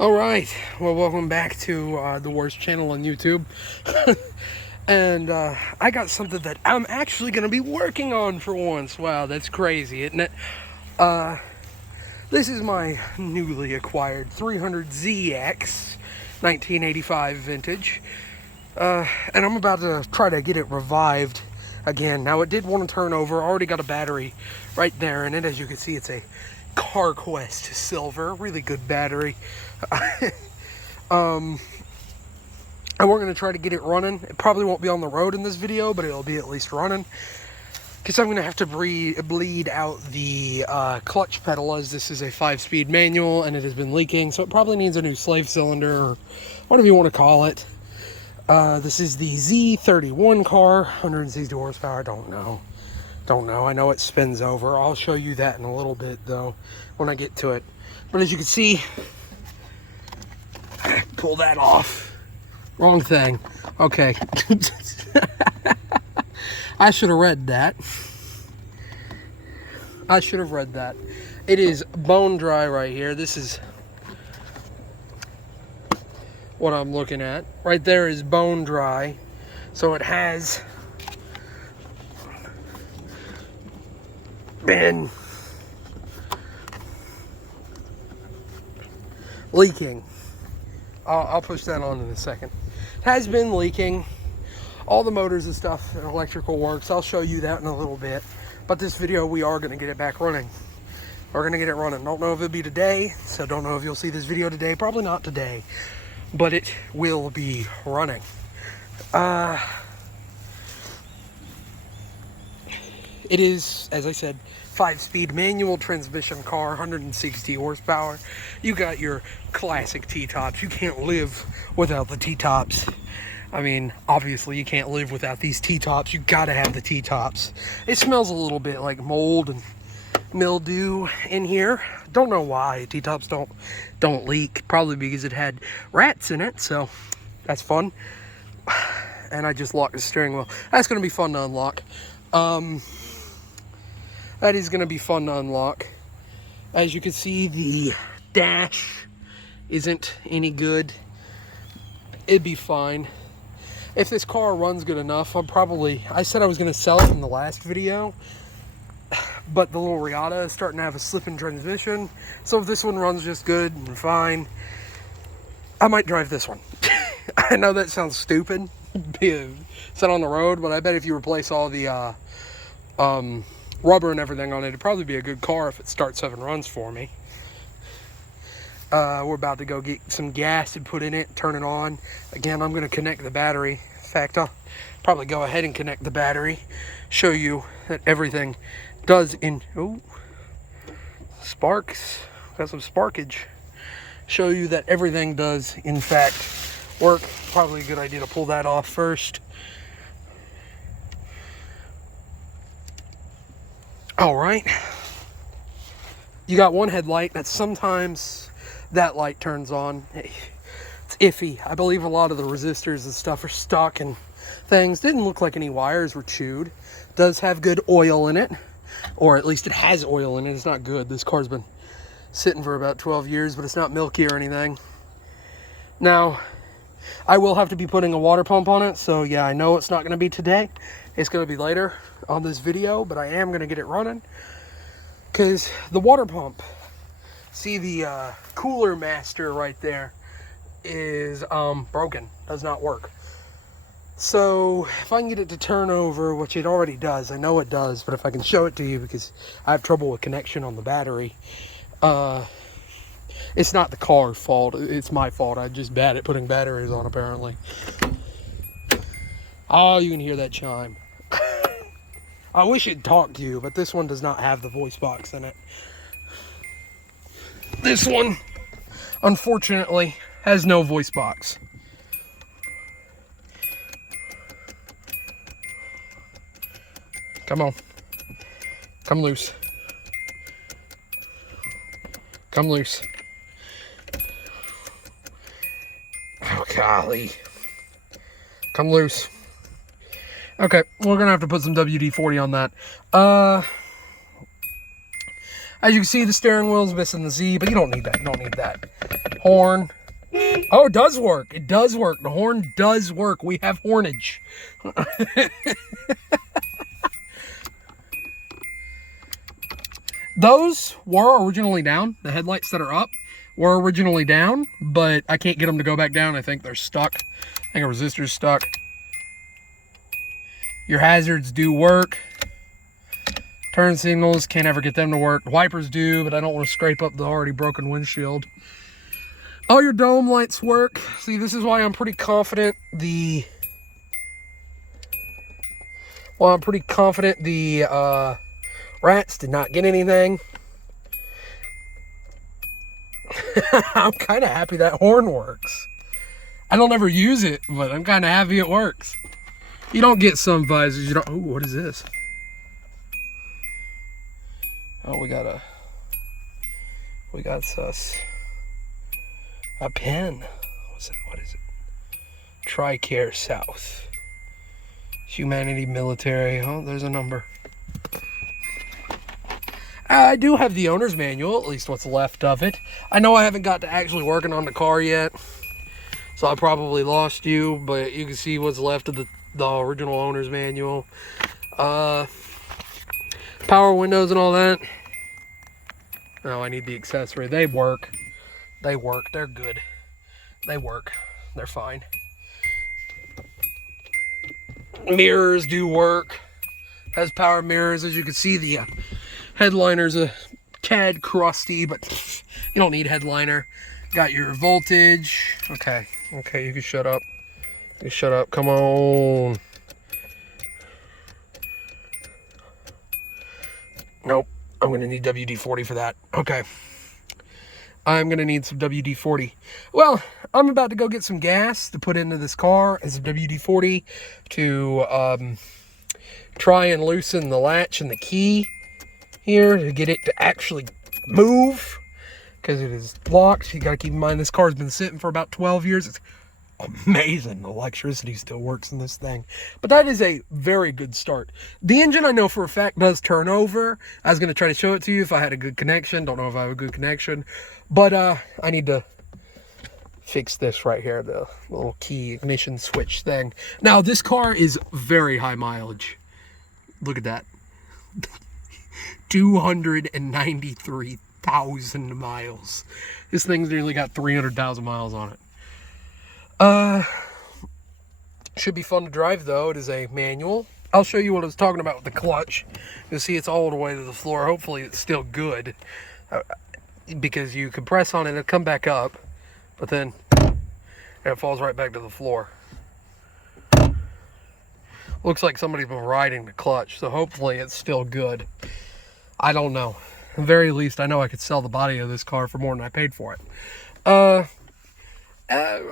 Alright, well, welcome back to the worst channel on YouTube. And I got something that I'm actually going to be working on for once. Wow, that's crazy, isn't it? This is my newly acquired 300ZX 1985 vintage. And I'm about to try to get it revived again. Now, it did want to turn over. I already got a battery right there in it. As you can see, it's a CarQuest Silver. Really good battery. And we're going to try to get it running. It probably won't be on the road in this video, but it'll be at least running. Because I'm going to have to bleed out the clutch pedal, as this is a 5-speed manual and it has been leaking. So it probably needs a new slave cylinder, or whatever you want to call it. This is the Z31 car, 160 horsepower. Don't know. I know it spins over. I'll show you that in a little bit, though, when I get to it. But as you can see, pull that off. Wrong thing. Okay. I should have read that. It is bone dry right here. This is what I'm looking at. Right there is bone dry. So it has been leaking. I'll push that on in a second. It has been leaking. All the motors and stuff and electrical works. I'll show you that in a little bit. But this video, we are going to get it back running. We're going to get it running. Don't know if it'll be today, so don't know if you'll see this video today. Probably not today, but it will be running. It is, as I said, 5-speed manual transmission car, 160 horsepower. You got your classic T-tops. You can't live without the T-tops. I mean, obviously you can't live without these T-tops. You gotta have the T-tops. It smells a little bit like mold and mildew in here. Don't know why T-tops don't leak. Probably because it had rats in it, so that's fun. And I just locked the steering wheel. That's gonna be fun to unlock. That is gonna be fun to unlock. As you can see, the dash isn't any good. It'd be fine. If this car runs good enough, I said I was going to sell it in the last video, but the little Riata is starting to have a slipping transmission. So if this one runs just good and fine, I might drive this one. I know that sounds stupid, set on the road, but I bet if you replace all the rubber and everything on it, it'd probably be a good car if it starts 7 runs for me. We're about to go get some gas and put in it, turn it on. Again, I'm going to connect the battery. In fact, I'll probably go ahead and connect the battery, show you that everything does sparks, got some sparkage. Show you that everything does, in fact, work. Probably a good idea to pull that off first. All right. You got one headlight that sometimes that light turns on. It's iffy. I believe a lot of the resistors and stuff are stuck and things. Didn't look like any wires were chewed. Does have good oil in it, or at least it has oil in it. It's not good. This car's been sitting for about 12 years, but it's not milky or anything. Now, I will have to be putting a water pump on it, so yeah, I know it's not going to be today. It's going to be later on this video, but I am going to get it running. Because the water pump, see the cooler master right there is broken, does not work. So if I can get it to turn over, which it already does, I know it does, but if I can show it to you, because I have trouble with connection on the battery, it's not the car's fault, it's my fault. I'm just bad at putting batteries on, apparently. Oh, you can hear that chime. I wish it'd talk to you, but this one does not have the voice box in it. This one, unfortunately, has no voice box. Come on. Come loose. Come loose. Oh, golly. Come loose. Okay, we're gonna have to put some WD-40 on that. As you can see, the steering wheel's missing the Z, but you don't need that. You don't need that. Horn. Oh, it does work. It does work. The horn does work. We have hornage. Those were originally down. The headlights that are up were originally down, but I can't get them to go back down. I think they're stuck. I think a resistor's stuck. Your hazards do work. Turn signals, can't ever get them to work. Wipers do, but I don't want to scrape up the already broken windshield. All your dome lights work. See, this is why I'm pretty confident the rats did not get anything. I'm kind of happy that horn works. I don't ever use it, but I'm kind of happy it works. You don't get some visors. You don't. Oh, what is this? Oh, we got sus. A pen. What is it? TRICARE South. Humanity Military. Oh, there's a number. I do have the owner's manual, at least what's left of it. I know I haven't got to actually working on the car yet, so I probably lost you, but you can see what's left of the original owner's manual. Power windows and all that. No, I need the accessory. They work. They work. They're good. They work. They're fine. Mirrors do work. Has power mirrors. As you can see, the headliner's a tad crusty, but you don't need headliner. Got your voltage. Okay. Okay, you can shut up. You can shut up. Come on. Nope. I'm going to need WD-40 for that. Okay. I'm going to need some WD-40. Well, I'm about to go get some gas to put into this car and some WD-40 to try and loosen the latch and the key here to get it to actually move, because it is locked. You got to keep in mind this car's been sitting for about 12 years. It's amazing the electricity still works in this thing, but that is a very good start. The engine, I know for a fact, does turn over. I was going to try to show it to you if I had a good connection. Don't know if I have a good connection, but I need to fix this right here, the little key ignition switch thing. Now this car is very high mileage. Look at that. 293,000 miles. This thing's nearly got 300,000 miles on it. Should be fun to drive though. It is a manual. I'll show you what I was talking about with the clutch. You'll see it's all the way to the floor. Hopefully it's still good, because you can press on it and it'll come back up, but then it falls right back to the floor. Looks like somebody's been riding the clutch, so hopefully it's still good. I don't know. At the very least, I know I could sell the body of this car for more than I paid for it.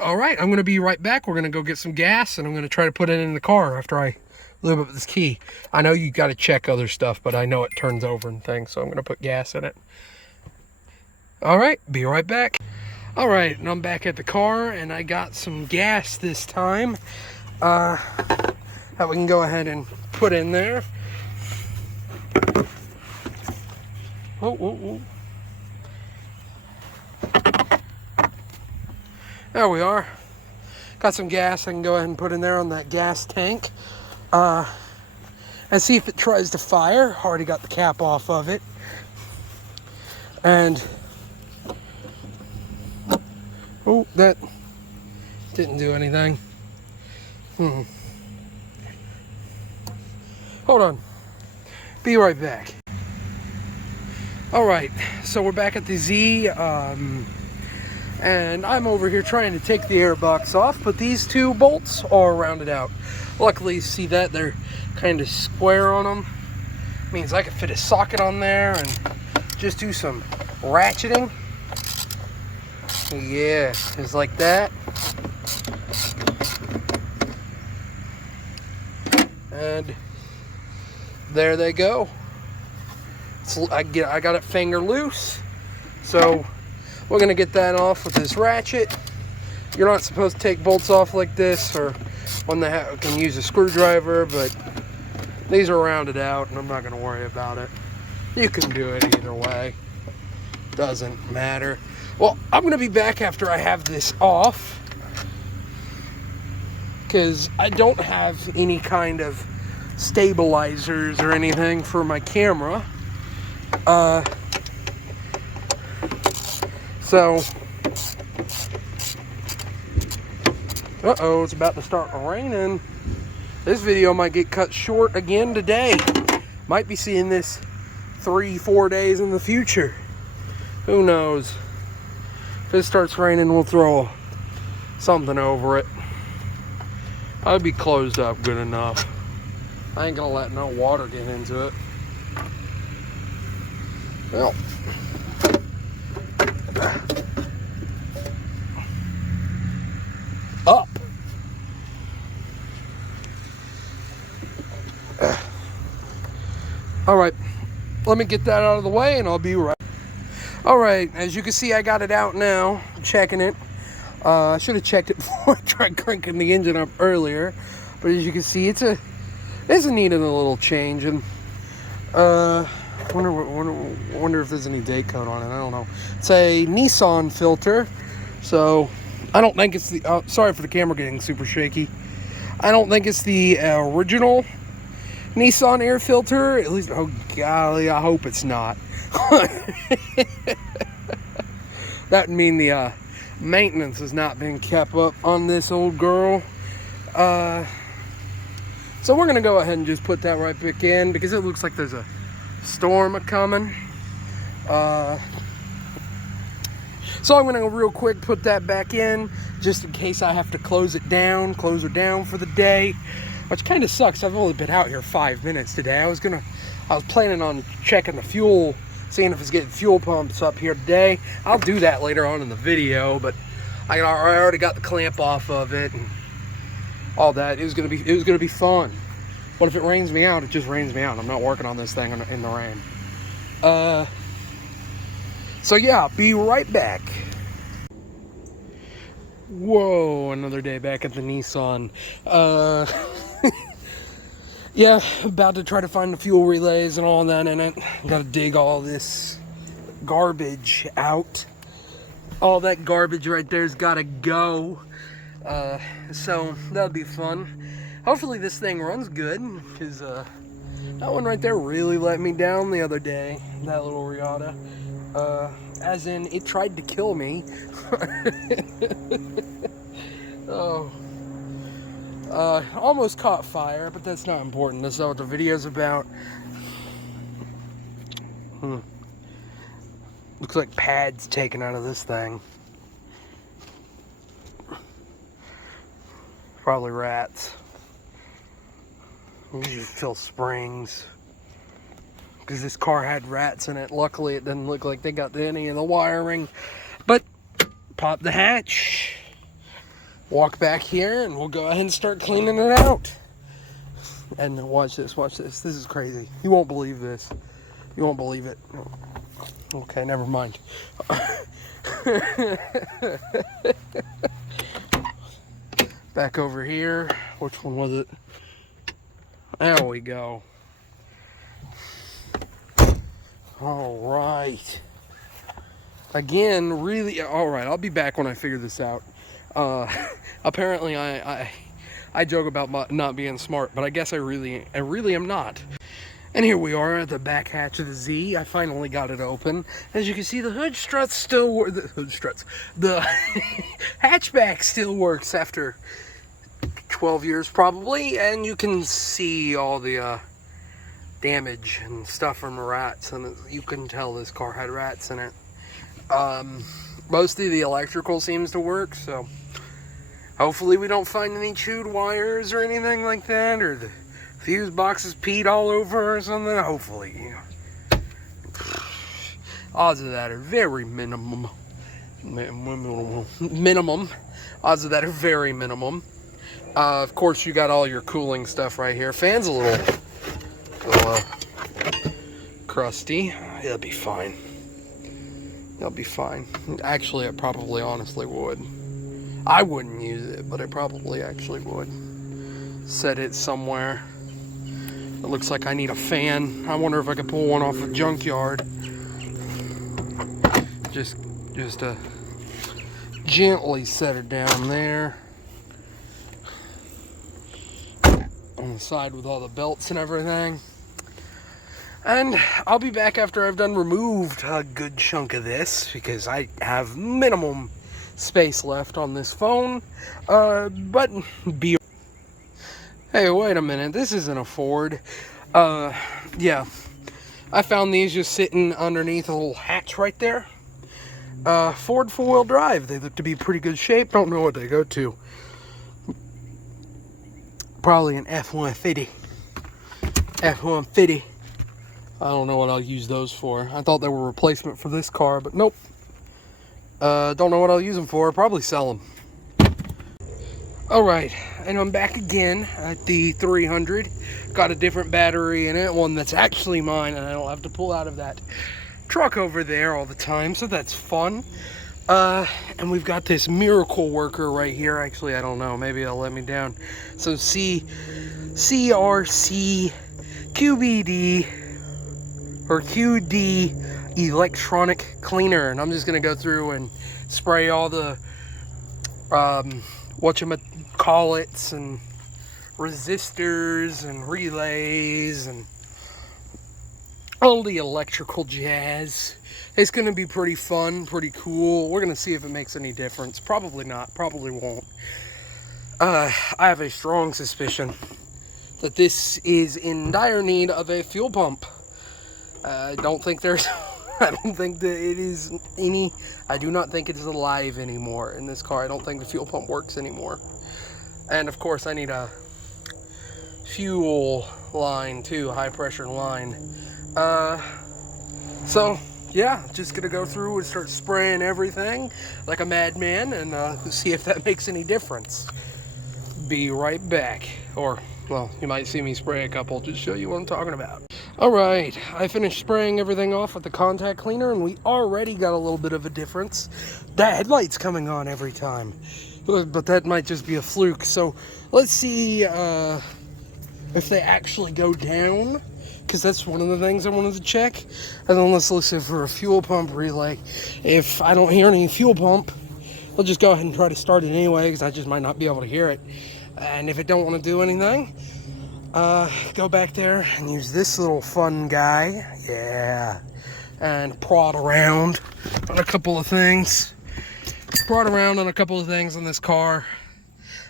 All right, I'm going to be right back. We're going to go get some gas, and I'm going to try to put it in the car after I lube up this key. I know you got to check other stuff, but I know it turns over and things, so I'm going to put gas in it. All right, be right back. All right, and I'm back at the car, and I got some gas this time that we can go ahead and put in there. Oh. There we are. Got some gas I can go ahead and put in there on that gas tank. And see if it tries to fire. Already got the cap off of it. And oh, that didn't do anything. Hold on. Be right back. All right, so we're back at the Z. And I'm over here trying to take the air box off, but these two bolts are rounded out. Luckily, see that they're kind of square on them. Means I can fit a socket on there and just do some ratcheting. Yeah, just like that. And there they go. I got it finger loose, so we're gonna get that off with this ratchet. You're not supposed to take bolts off like this, or one that can use a screwdriver, but these are rounded out and I'm not gonna worry about it. You can do it either way. Doesn't matter. Well, I'm going to be back after I have this off, because I don't have any kind of stabilizers or anything for my camera. So, it's about to start raining. This video might get cut short again today. Might be seeing this 3-4 days in the future. Who knows? If it starts raining, we'll throw something over it. I'd be closed up good enough. I ain't gonna let no water get into it. Well, up. All right, let me get that out of the way and I'll be right. All right, as you can see, I got it out now. I'm checking it. I should have checked it before I tried cranking the engine up earlier, but as you can see, it's a neat and a little change. And wonder if there's any date code on it. I don't know. It's a Nissan filter, so I don't think it's the. Sorry for the camera getting super shaky. I don't think it's the original Nissan air filter. At least, oh golly, I hope it's not. That would mean the maintenance has not been kept up on this old girl. So we're gonna go ahead and just put that right back in, because it looks like there's a storm coming. So I'm gonna real quick put that back in, just in case I have to close her down for the day, which kind of sucks. I've only been out here 5 minutes today. I was planning on checking the fuel, seeing if it's getting fuel pumps up here today. I'll do that later on in the video, but I already got the clamp off of it and all that. It was gonna be fun. But if it rains me out, it just rains me out. I'm not working on this thing in the rain. So yeah, be right back. Whoa, another day back at the Nissan. Yeah, about to try to find the fuel relays and all that in it. Gotta dig all this garbage out. All that garbage right there's gotta go. So that'll be fun. Hopefully this thing runs good, because that one right there really let me down the other day. That little Riata. As in, it tried to kill me. Oh. Almost caught fire, but that's not important. That's not what the video's about. Looks like pads taken out of this thing. Probably rats. You just fill springs. Because this car had rats in it. Luckily, it didn't look like they got any of the wiring. But, pop the hatch. Walk back here, and we'll go ahead and start cleaning it out. And watch this, watch this. This is crazy. You won't believe this. You won't believe it. Okay, never mind. Back over here. Which one was it? There we go. All right. Again, really, all right, I'll be back when I figure this out. Apparently I joke about not being smart, but I guess I really am not. And here we are at the back hatch of the Z. I finally got it open. As you can see, the hood struts still work. The hood struts. The hatchback still works after 12 years probably, and you can see all the damage and stuff from the rats, and you can tell this car had rats in it. Mostly the electrical seems to work, so hopefully we don't find any chewed wires or anything like that, or the fuse boxes peed all over or something. Hopefully, you know. Odds of that are very minimum. Odds of that are very minimum. Of course, you got all your cooling stuff right here. Fan's a little crusty. It'll be fine. It'll be fine. Actually, I probably honestly would. I wouldn't use it, but I probably actually would. Set it somewhere It looks like I need a fan. I wonder if I could pull one off a junkyard. Just gently set it down there. On the side with all the belts and everything. And I'll be back after I've done removed a good chunk of this, because I have minimum space left on this phone. But be... Hey, wait a minute. This isn't a Ford. Yeah. I found these just sitting underneath a little hatch right there. Ford 4-wheel drive. They look to be pretty good shape. Don't know what they go to. Probably an F-150. F-150. I don't know what I'll use those for. I thought they were a replacement for this car, but nope. Don't know what I'll use them for. Probably sell them. Alright, and I'm back again at the 300. Got a different battery in it, one that's actually mine, and I don't have to pull out of that truck over there all the time, so that's fun. And we've got this miracle worker right here. Actually, I don't know. Maybe it'll let me down. So CRC QBD or QD electronic cleaner, and I'm just gonna go through and spray all the whatchamacallits and resistors and relays and all the electrical jazz. It's gonna be pretty fun, pretty cool. We're gonna see if it makes any difference. Probably not, probably won't. I have a strong suspicion that this is in dire need of a fuel pump. I don't think there's, I don't think that it is any, I do not think it's alive anymore in this car. I don't think the fuel pump works anymore. And of course I need a fuel line too, high pressure line. So yeah, just gonna go through and start spraying everything like a madman and see if that makes any difference. Be right back. Or, well, you might see me spray a couple just to show you what I'm talking about. Alright, I finished spraying everything off with the contact cleaner, and we already got a little bit of a difference. The headlight's coming on every time, but that might just be a fluke. So let's see if they actually go down, because that's one of the things I wanted to check. And then let's listen for a fuel pump relay. If I don't hear any fuel pump, I'll just go ahead and try to start it anyway, because I just might not be able to hear it. And if it don't want to do anything, go back there and use this little fun guy, yeah, and prod around on a couple of things. Prod around on a couple of things on this car.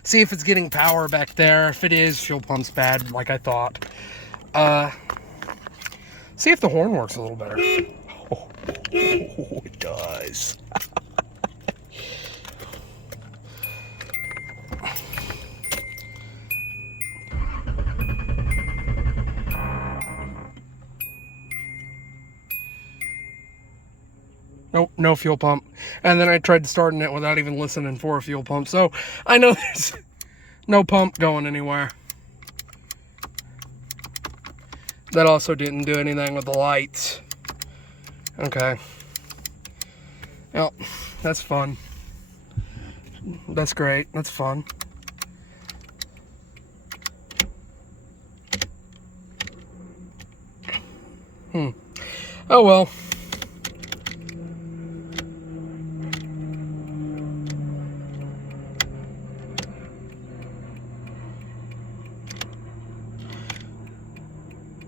See if it's getting power back there. If it is, fuel pump's bad, like I thought. See if the horn works a little better. Oh, it does. Nope, no fuel pump. And then I tried starting it without even listening for a fuel pump. So I know there's no pump going anywhere. That also didn't do anything with the lights. Okay. Well, that's fun. That's great. That's fun. Oh well.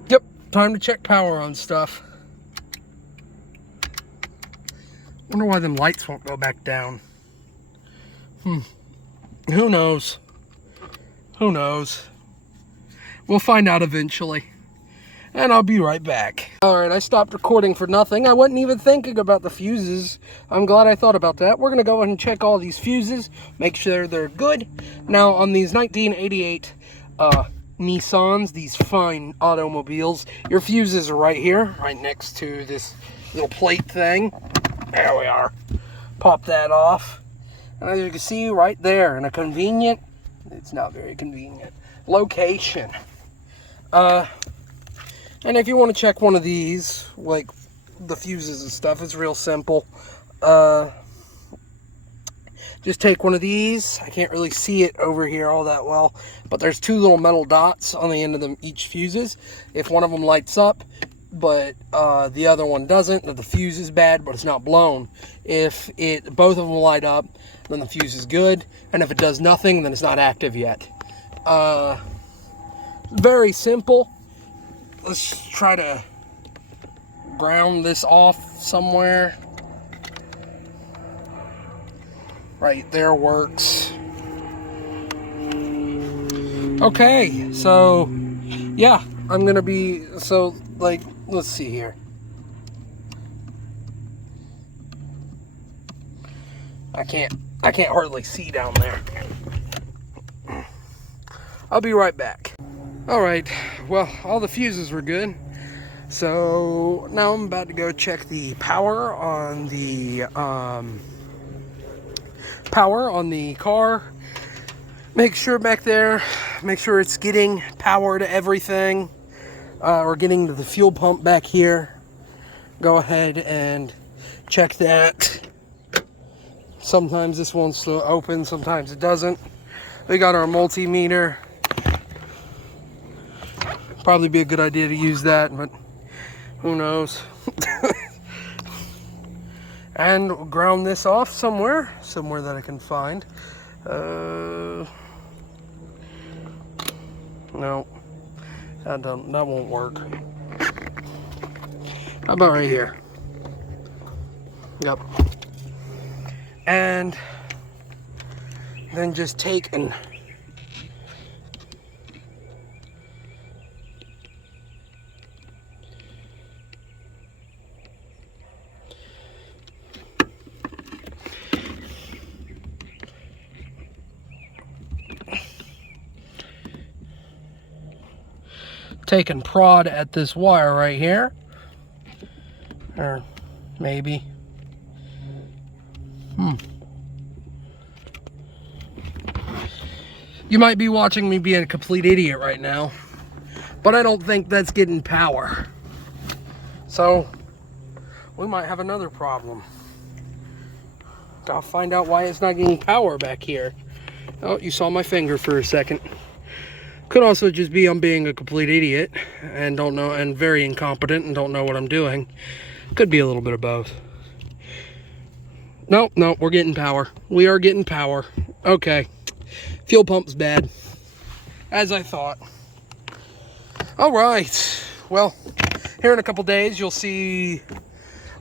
Yep, time to check power on stuff. Wonder why them lights won't go back down. Who knows? Who knows? We'll find out eventually. And I'll be right back. Alright, I stopped recording for nothing. I wasn't even thinking about the fuses. I'm glad I thought about that. We're going to go ahead and check all these fuses. Make sure they're good. Now, on these 1988 Nissans, these fine automobiles, your fuses are right here, right next to this little plate thing. There we are. Pop that off. And as you can see, right there, in a convenient, it's not very convenient, location. And if you want to check one of these, like the fuses and stuff, it's real simple. just take one of these. I can't really see it over here all that well, but there's two little metal dots on the end of them, each fuses. If one of them lights up, but the other one doesn't, the fuse is bad, but it's not blown. If both of them light up, then the fuse is good, and if it does nothing, then it's not active yet. Very simple. Let's try to ground this off somewhere. Right there works. Okay, so yeah, I'm gonna be, so like, let's see here. I can't hardly see down there. I'll be right back. All right, well, all the fuses were good. So now I'm about to go check the power on the car. Make sure back there, make sure it's getting power to everything. Or getting to the fuel pump back here. Go ahead and check that. Sometimes this one's still open, sometimes it doesn't. We got our multimeter. Probably be a good idea to use that, but who knows. And ground this off somewhere that I can find. No, that won't work. How about right here? Yep. And then just take and take and prod at this wire right here, or maybe you might be watching me being a complete idiot right now, but I don't think that's getting power, so we might have another problem. I'll find out why it's not getting power back here. Oh, you saw my finger for a second. Could also just be I'm being a complete idiot and don't know, and very incompetent and don't know what I'm doing. Could be a little bit of both. No, we're getting power. We are getting power. Okay. Fuel pump's bad, as I thought. All right. Well, here in a couple days, you'll see,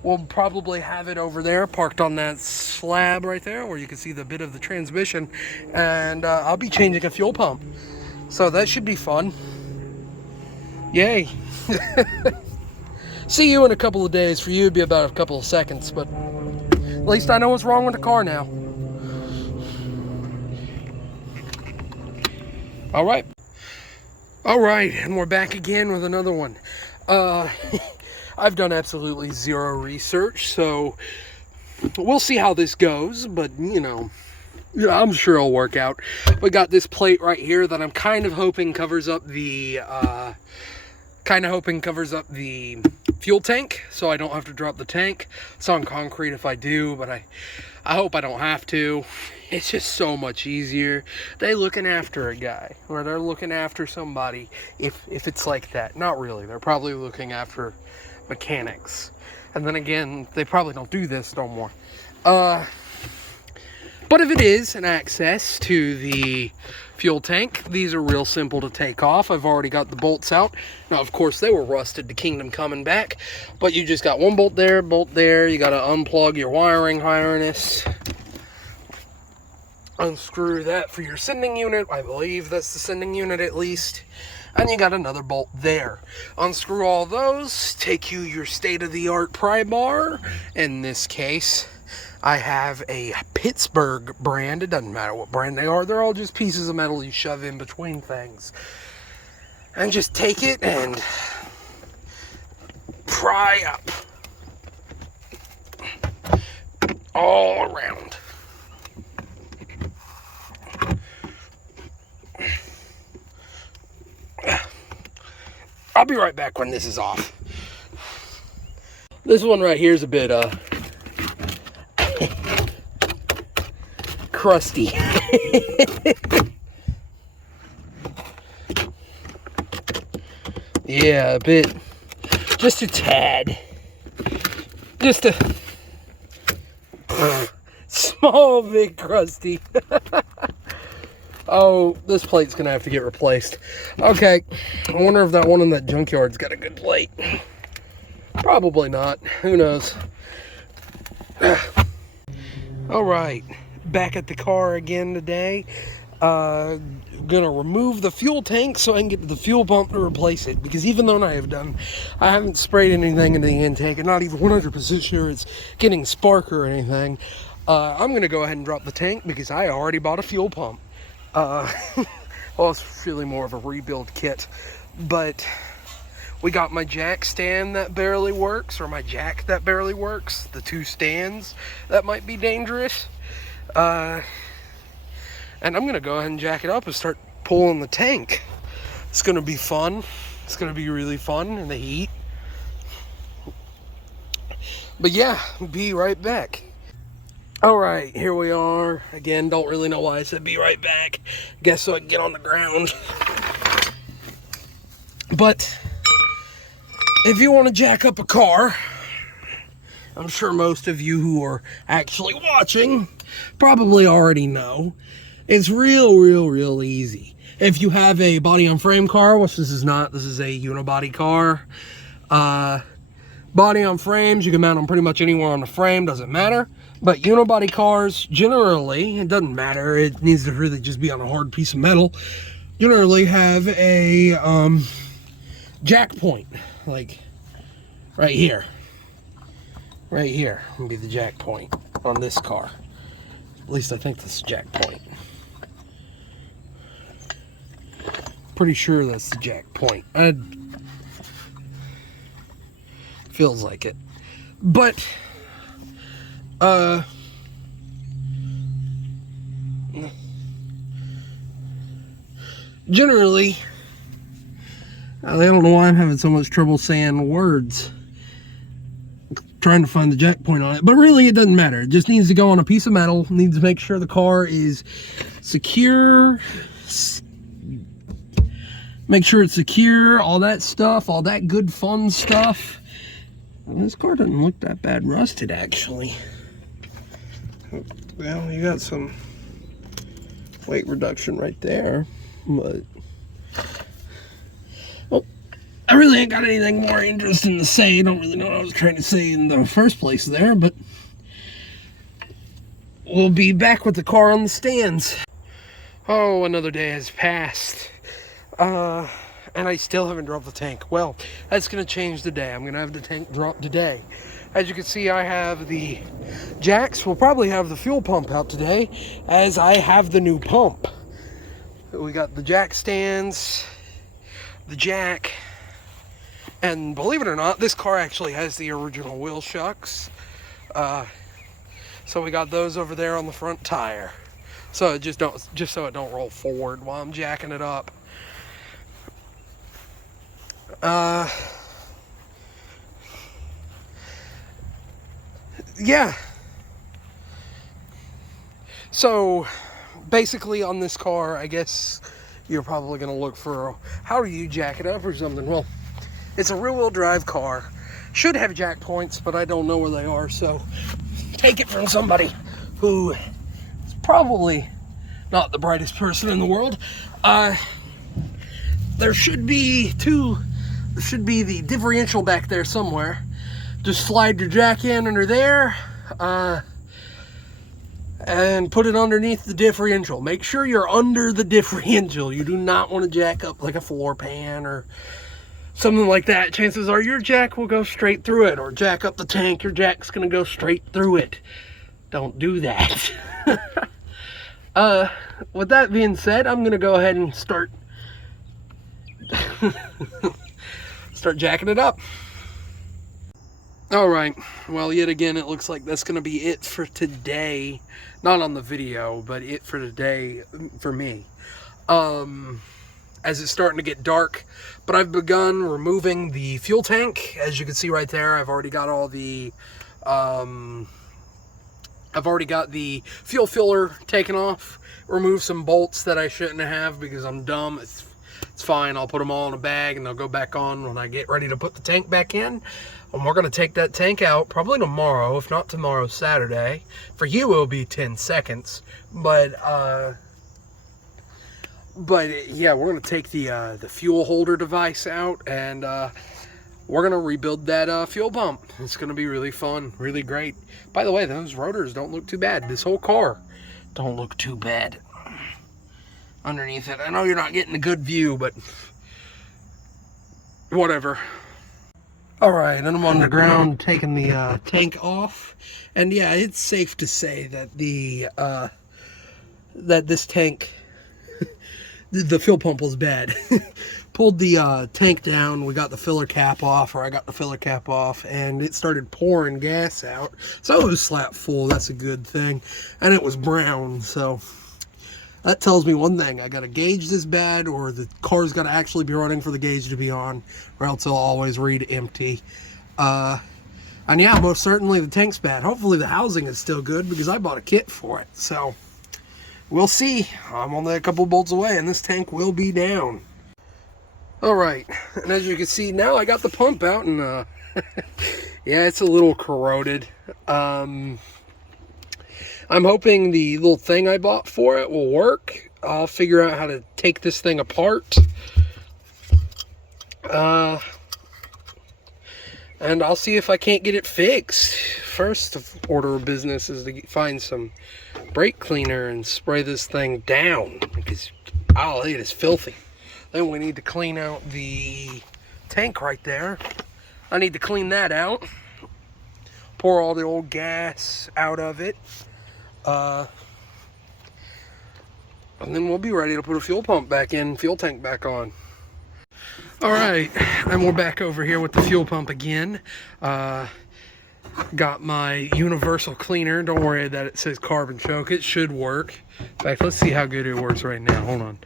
we'll probably have it over there, parked on that slab right there, where you can see the bit of the transmission, and I'll be changing a fuel pump. So that should be fun. Yay. See you in a couple of days. For you, it'd be about a couple of seconds, but at least I know what's wrong with the car now. All right, and we're back again with another one. I've done absolutely zero research, so we'll see how this goes, but you know, I'm sure it'll work out. We got this plate right here that I'm kind of hoping covers up the fuel tank, so I don't have to drop the tank. It's on concrete if I do, but I hope I don't have to. It's just so much easier. They looking after a guy, or they're looking after somebody if it's like that. Not really. They're probably looking after mechanics. And then again, they probably don't do this no more. But if it is an access to the fuel tank, these are real simple to take off. I've already got the bolts out. Now, of course, they were rusted to Kingdom Coming Back, but you just got one bolt there. You got to unplug your wiring harness, unscrew that for your sending unit. I believe that's the sending unit at least. And you got another bolt there. Unscrew all those, take you your state-of-the-art pry bar. In this case, I have a Pittsburgh brand. It doesn't matter what brand they are. They're all just pieces of metal you shove in between things. And just take it and pry up all around. I'll be right back when this is off. This one right here is a bit crusty. Yeah, a bit. Just a tad. Just a small bit crusty. Oh, this plate's gonna have to get replaced. Okay, I wonder if that one in that junkyard's got a good plate. Probably not. Who knows? All right, back at the car again today. Gonna remove the fuel tank so I can get to the fuel pump to replace it, because even though I haven't sprayed anything into the intake, and not even 100% sure it's getting spark or anything. I'm gonna go ahead and drop the tank because I already bought a fuel pump. Well, it's really more of a rebuild kit, but we got my jack stand that barely works, or my jack that barely works, the two stands that might be dangerous, and I'm gonna go ahead and jack it up and start pulling the tank. It's gonna be fun. It's gonna be really fun in the heat. But yeah, be right back. All right, here we are. Again, don't really know why I said be right back. Guess so I can get on the ground. But if you want to jack up a car, I'm sure most of you who are actually watching probably already know. It's real easy. If you have a body on frame car, which this is not, this is a unibody car. Body on frames, you can mount them pretty much anywhere on the frame, doesn't matter. But unibody cars, generally, it doesn't matter, it needs to really just be on a hard piece of metal, generally have a jack point, like right here. Right here would be the jack point on this car. At least I think this is jack point. Pretty sure that's the jack point. Feels like it. But generally, I don't know why I'm having so much trouble saying words, trying to find the jack point on it, but really it doesn't matter. It just needs to go on a piece of metal, needs to make sure the car is secure, make sure it's secure, all that stuff, all that good fun stuff. Well, this car doesn't look that bad rusted, actually. Well, you got some weight reduction right there, but well, I really ain't got anything more interesting to say. I don't really know what I was trying to say in the first place there, but we'll be back with the car on the stands. Oh, another day has passed. And I still haven't dropped the tank. Well, that's going to change today. I'm going to have the tank drop today. As you can see, I have the jacks. We'll probably have the fuel pump out today, as I have the new pump. We got the jack stands, the jack, and believe it or not, this car actually has the original wheel shocks. So we got those over there on the front tire. So it just so it don't roll forward while I'm jacking it up. Yeah. So basically on this car, I guess you're probably going to look for how do you jack it up or something. Well, it's a rear-wheel drive car. Should have jack points, but I don't know where they are, so take it from somebody who is probably not the brightest person in the world. There should be the differential back there somewhere. Just slide your jack in under there, and put it underneath the differential. Make sure you're under the differential. You do not want to jack up like a floor pan or something like that. Chances are your jack will go straight through it, or jack up the tank, your jack's gonna go straight through it. Don't do that. With that being said, I'm gonna go ahead and start jacking it up. All right, well, yet again, it looks like that's going to be it for today. Not on the video, but it for today for me. As it's starting to get dark, but I've begun removing the fuel tank. As you can see right there, I've already got all the I've already got the fuel filler taken off, removed some bolts that I shouldn't have because I'm dumb. It's fine. I'll put them all in a bag and they'll go back on when I get ready to put the tank back in. And we're going to take that tank out probably tomorrow, if not tomorrow, Saturday. For you, it'll be 10 seconds. But yeah, we're going to take the fuel holder device out and we're going to rebuild that fuel pump. It's going to be really fun, really great. By the way, those rotors don't look too bad. This whole car don't look too bad underneath it. I know you're not getting a good view, but whatever. All right, and I'm on the ground taking the tank off. And yeah, it's safe to say that that this tank, the fuel pump was bad. Pulled the tank down, we got the filler cap off, or I got the filler cap off, and it started pouring gas out. So it was slap full, that's a good thing. And it was brown, so that tells me one thing. I got to gauge this bad, or the car's got to actually be running for the gauge to be on, or else it'll always read empty. And yeah, most certainly the tank's bad. Hopefully the housing is still good, because I bought a kit for it. So we'll see. I'm only a couple bolts away, and this tank will be down. All right, and as you can see, now I got the pump out, and yeah, it's a little corroded. I'm hoping the little thing I bought for it will work. I'll figure out how to take this thing apart. And I'll see if I can't get it fixed. First order of business is to find some brake cleaner and spray this thing down, because oh, it is filthy. Then we need to clean out the tank right there. I need to clean that out. Pour all the old gas out of it. And then we'll be ready to put a fuel pump back in, fuel tank back on. All right, and we're back over here with the fuel pump again. Got my universal cleaner. Don't worry that it says carbon choke. It should work. In fact, let's see how good it works right now. Hold on.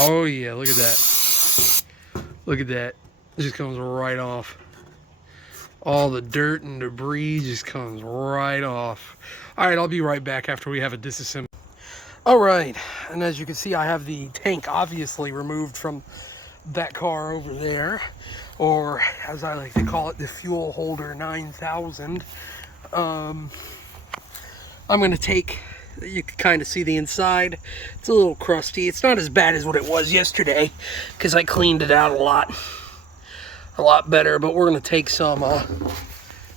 Oh yeah, look at that. Look at that. It just comes right off. All the dirt and debris just comes right off. All right, I'll be right back after we have a disassemble. All right, and as you can see, I have the tank obviously removed from that car over there, or as I like to call it, the fuel holder 9000. I'm going to take, you can kind of see the inside. It's a little crusty. It's not as bad as what it was yesterday, because I cleaned it out a lot better. But we're going to take some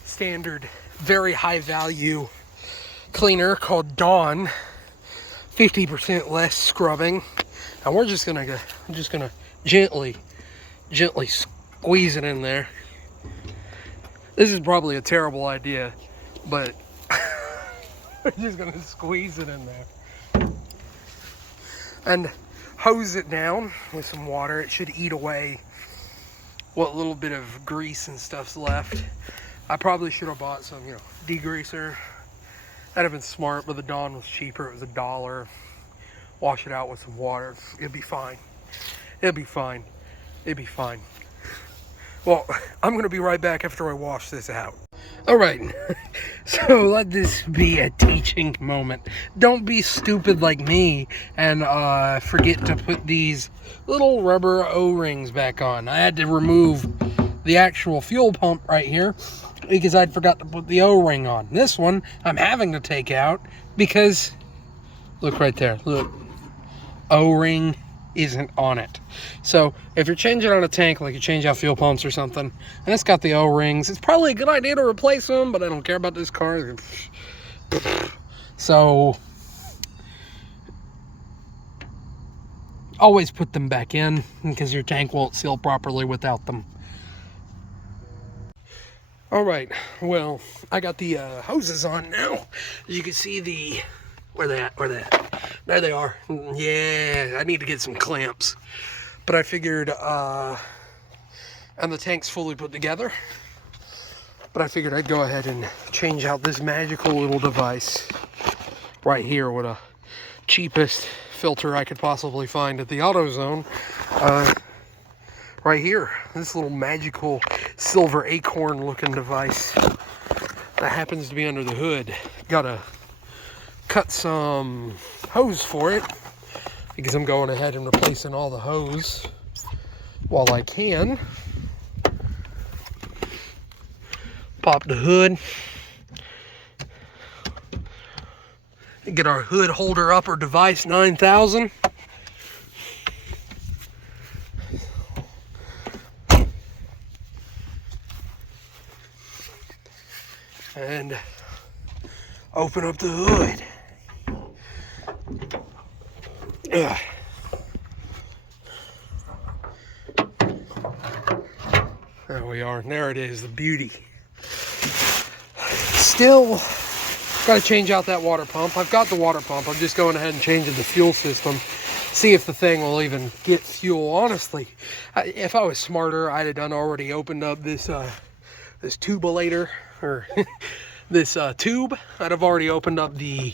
standard, very high value cleaner called Dawn, 50% less scrubbing, and we're just gonna gently squeeze it in there. This is probably a terrible idea, but we're just gonna squeeze it in there and hose it down with some water. It should eat away what little bit of grease and stuff's left. I probably should have bought some, degreaser. That'd have been smart, but the Dawn was cheaper. It was $1. Wash it out with some water. It'll be fine. It'll be fine. It'll be fine. Well, I'm going to be right back after I wash this out. All right. So let this be a teaching moment. Don't be stupid like me and forget to put these little rubber O-rings back on. I had to remove the actual fuel pump right here because I'd forgot to put the O-ring on. This one I'm having to take out because, look right there, look, O-ring isn't on it. So if you're changing out a tank, like you change out fuel pumps or something, and it's got the O-rings, it's probably a good idea to replace them, but I don't care about this car. So always put them back in because your tank won't seal properly without them. All right, well, I got the hoses on now. As you can see, where they at? There they are. Yeah, I need to get some clamps. But I figured, and the tank's fully put together. But I figured I'd go ahead and change out this magical little device right here with a cheapest filter I could possibly find at the AutoZone. Right here, this little magical silver acorn looking device. that happens to be under the hood. Gotta cut some hose for it because I'm going ahead and replacing all the hose while I can. Pop the hood. Get our hood holder upper device 9000. And open up the hood. Ugh. There we are. And there it is, the beauty. Still got to change out that water pump. I've got the water pump. I'm just going ahead and changing the fuel system. See if the thing will even get fuel. Honestly, if I was smarter, I'd have already opened up this this tubulator, or this tube. I'd have already opened up the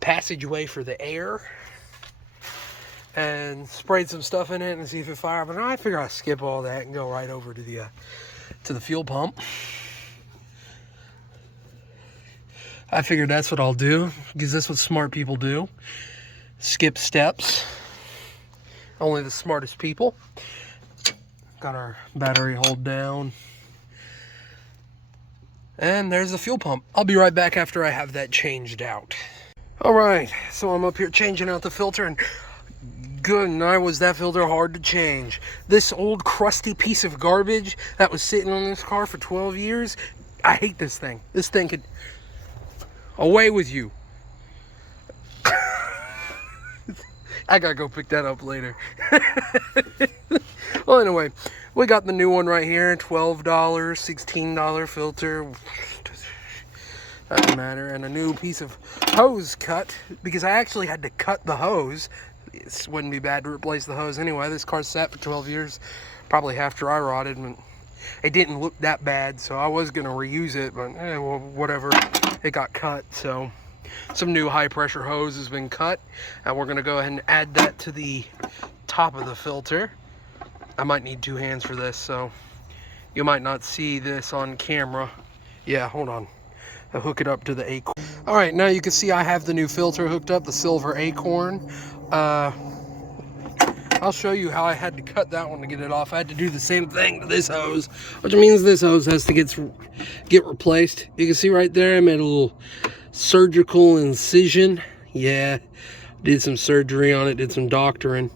passageway for the air and sprayed some stuff in it and see if it fires. But I figure I'll skip all that and go right over to the fuel pump. I figured that's what I'll do, because that's what smart people do. Skip steps. Only the smartest people. Got our battery hold down. And there's the fuel pump. I'll be right back after I have that changed out. All right, so I'm up here changing out the filter, and good night was that filter hard to change. This old crusty piece of garbage that was sitting on this car for 12 years, I hate this thing. This thing could... Away with you. I gotta go pick that up later. Well, anyway, we got the new one right here. $12, $16 filter. Doesn't matter. And a new piece of hose cut, because I actually had to cut the hose. It wouldn't be bad to replace the hose anyway. This car's sat for 12 years, probably half dry rotted, and it didn't look that bad, so I was gonna reuse it, but well, whatever. It got cut, so some new high pressure hose has been cut, and we're gonna go ahead and add that to the top of the filter. I might need two hands for this, so you might not see this on camera. Yeah, hold on. I'll hook it up to the Acorn. All right, now you can see I have the new filter hooked up, the Silver Acorn. I'll show you how I had to cut that one to get it off. I had to do the same thing to this hose, which means this hose has to get replaced. You can see right there I made a little surgical incision. Yeah, did some surgery on it, did some doctoring.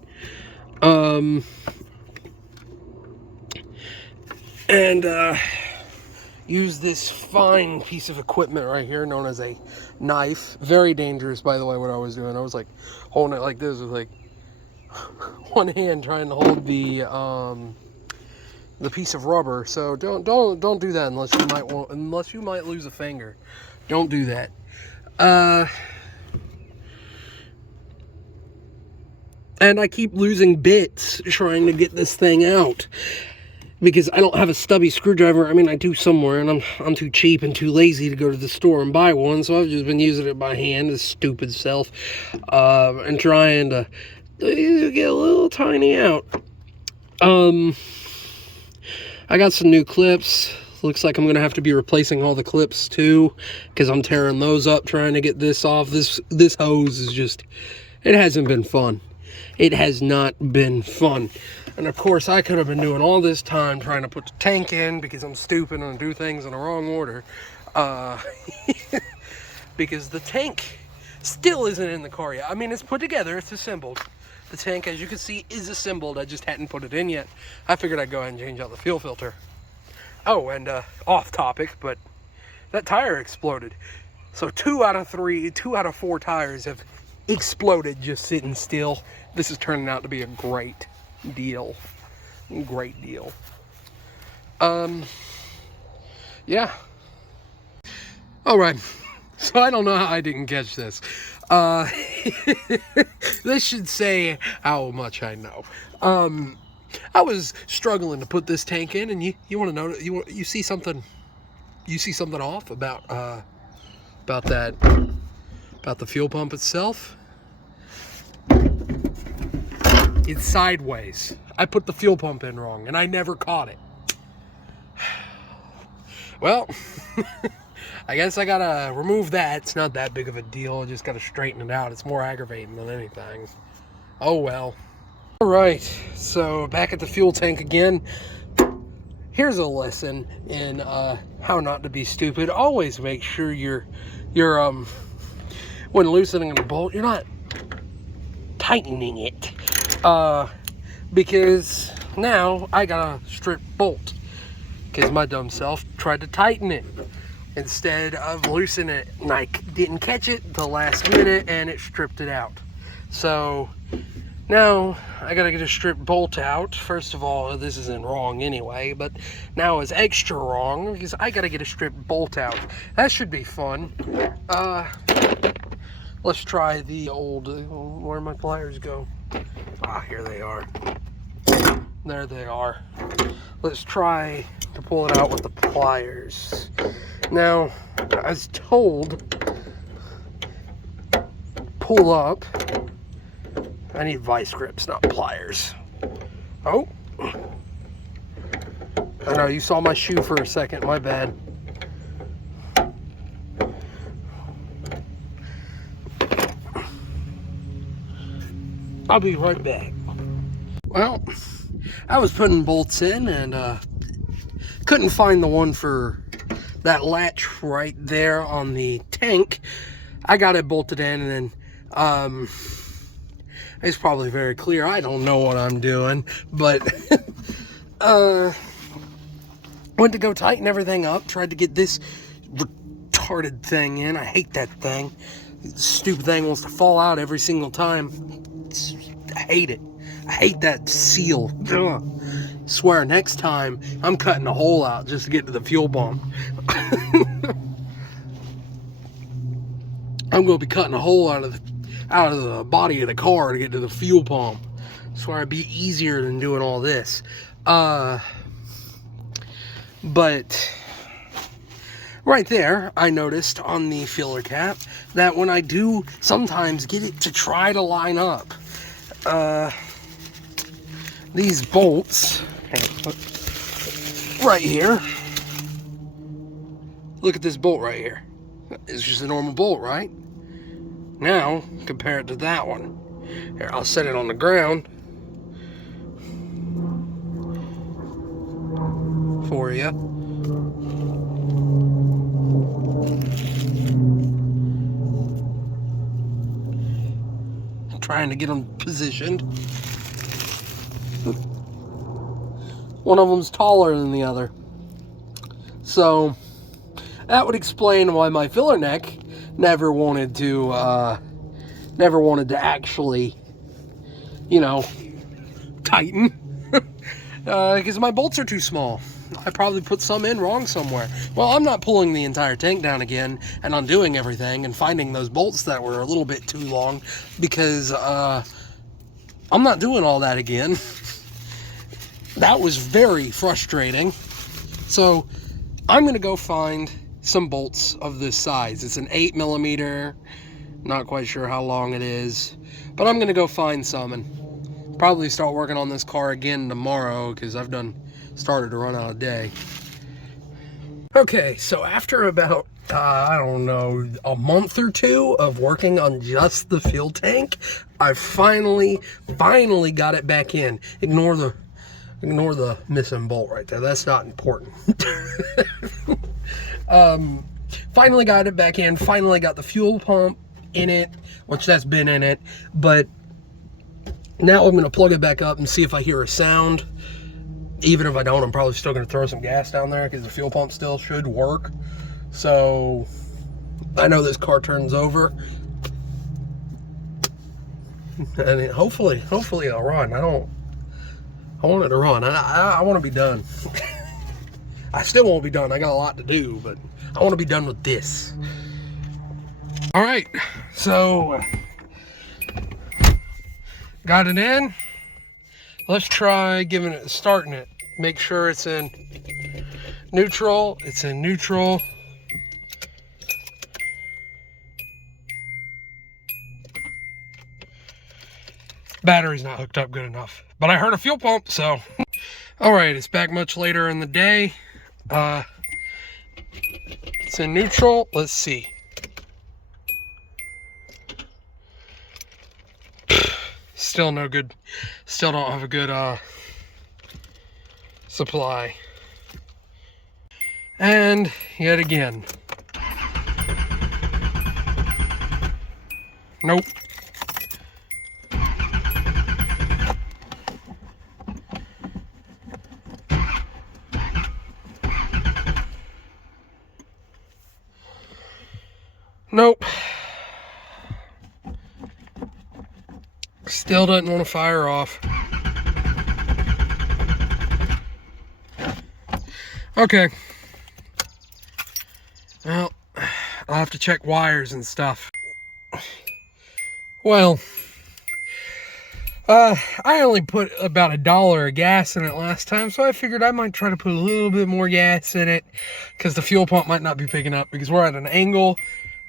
Use this fine piece of equipment right here known as a knife. Very dangerous, by the way, what I was doing. I was like holding it like this with like one hand trying to hold the piece of rubber. So don't do that unless you might lose a finger. Don't do that. And I keep losing bits trying to get this thing out because I don't have a stubby screwdriver. I mean, I do somewhere, and I'm too cheap and too lazy to go to the store and buy one. So I've just been using it by hand, this stupid self, and trying to get a little tiny out. I got some new clips. Looks like I'm gonna have to be replacing all the clips too, because I'm tearing those up trying to get this off. This hose is just, it hasn't been fun. It has not been fun. And of course I could have been doing all this time trying to put the tank in because I'm stupid and do things in the wrong order, because the tank still isn't in the car yet. I mean, it's put together, it's assembled. The tank, as you can see, is assembled. I just hadn't put it in yet. I figured I'd go ahead and change out the fuel filter. Oh, and off topic, but that tire exploded. So 2 out of 4 tires have exploded just sitting still. This is turning out to be a great deal. Great deal. Yeah. All right. So I don't know how I didn't catch this. This should say how much I know. I was struggling to put this tank in, and you want to know, you see something off about the fuel pump itself. It's sideways. I put the fuel pump in wrong, and I never caught it. Well, I guess I gotta remove that. It's not that big of a deal. I just gotta straighten it out. It's more aggravating than anything. Oh well. Alright, so back at the fuel tank again. Here's a lesson in how not to be stupid. Always make sure you're when loosening a bolt, you're not tightening it. Because now I got a strip bolt. Because my dumb self tried to tighten it instead of loosen it. And I didn't catch it the last minute and it stripped it out. So now I gotta get a strip bolt out. First of all, this isn't wrong anyway, but now it's extra wrong because I gotta get a strip bolt out. That should be fun. Let's try the old, where'd my pliers go? Ah, here they are. There they are. Let's try to pull it out with the pliers. Now, I was told, pull up. I need vice grips, not pliers. Oh. I know, you saw my shoe for a second, my bad. I'll be right back. Well, I was putting bolts in and couldn't find the one for that latch right there on the tank. I got it bolted in and then it's probably very clear. I don't know what I'm doing, but went to go tighten everything up, tried to get this retarded thing in. I hate that thing. The stupid thing wants to fall out every single time. I hate it. I hate that seal. Ugh. Swear next time I'm cutting a hole out just to get to the fuel pump. I'm going to be cutting a hole out of the body of the car to get to the fuel pump. Swear it'd be easier than doing all this. But right there, I noticed on the filler cap that when I do sometimes get it to try to line up, these bolts right here, look at this bolt right here. It's just a normal bolt, right? Now, compare it to that one. Here, I'll set it on the ground for you. Trying to get them positioned. One of them's taller than the other. So that would explain why my filler neck never wanted to actually, you know, tighten. Because my bolts are too small. I probably put some in wrong somewhere. Well, I'm not pulling the entire tank down again and undoing everything and finding those bolts that were a little bit too long, because I'm not doing all that again. That was very frustrating. So I'm going to go find some bolts of this size. It's an 8mm. Not quite sure how long it is, but I'm going to go find some and probably start working on this car again tomorrow, because I've started to run out of day. Okay, so after about, I don't know, a month or two of working on just the fuel tank, I finally got it back in. Ignore the missing bolt right there. That's not important. Finally got it back in. Finally got the fuel pump in it, which that's been in it. But now I'm going to plug it back up and see if I hear a sound. Even if I don't, I'm probably still going to throw some gas down there because the fuel pump still should work. So I know this car turns over, and hopefully it'll run. I want it to run. I want to be done. I still won't be done. I got a lot to do, but I want to be done with this. All right, so got it in. Let's try starting it. Make sure it's in neutral. It's in neutral. Battery's not hooked up good enough, but I heard a fuel pump, so. All right, it's back much later in the day. it's in neutral. Let's see. Still no good. Still don't have a good supply. And yet again. Nope. Nope. Still doesn't want to fire off. Okay. Well, I'll have to check wires and stuff. Well, I only put about $1 of gas in it last time, so I figured I might try to put a little bit more gas in it because the fuel pump might not be picking up because we're at an angle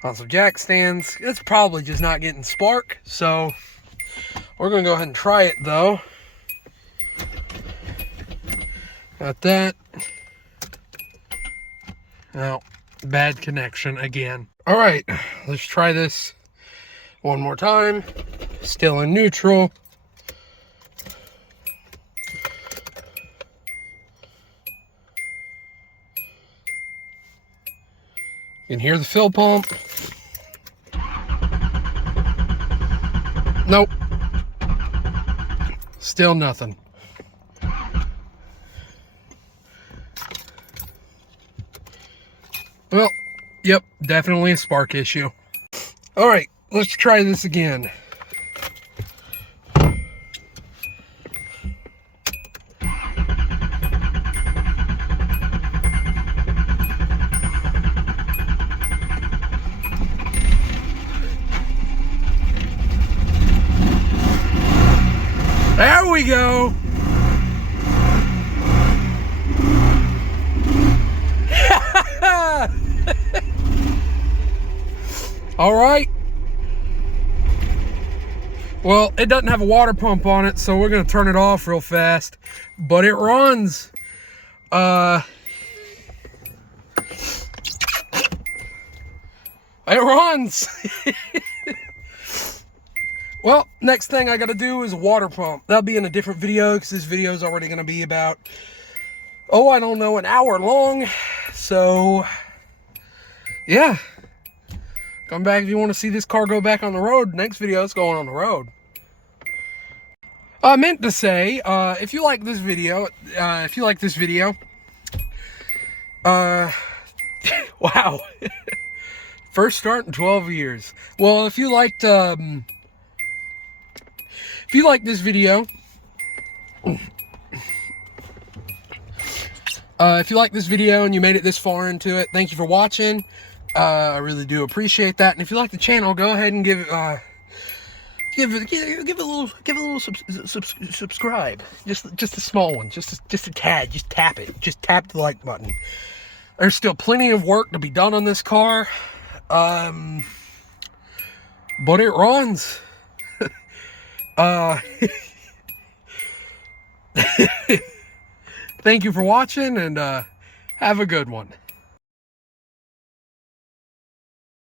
on some jack stands. It's probably just not getting spark, so we're going to go ahead and try it though. Got that. Well, bad connection again. All right, let's try this one more time. Still in neutral. You can hear the fill pump. Nope. Still nothing. Well, yep, definitely a spark issue. All right, let's try this again. There we go. All right. Well, it doesn't have a water pump on it, so we're going to turn it off real fast. But it runs. It runs. Well, next thing I got to do is a water pump. That'll be in a different video because this video is already going to be about, I don't know, an hour long. So, yeah. Come back if you want to see this car go back on the road. Next video, it's going on the road. I meant to say, if you like this video, wow. First start in 12 years. Well, if you like this video, and you made it this far into it, thank you for watching. I really do appreciate that. And if you like the channel, go ahead and give a little subscribe. Just a small one, just a tad. Just tap it. Just tap the like button. There's still plenty of work to be done on this car, but it runs. Thank you for watching, and have a good one.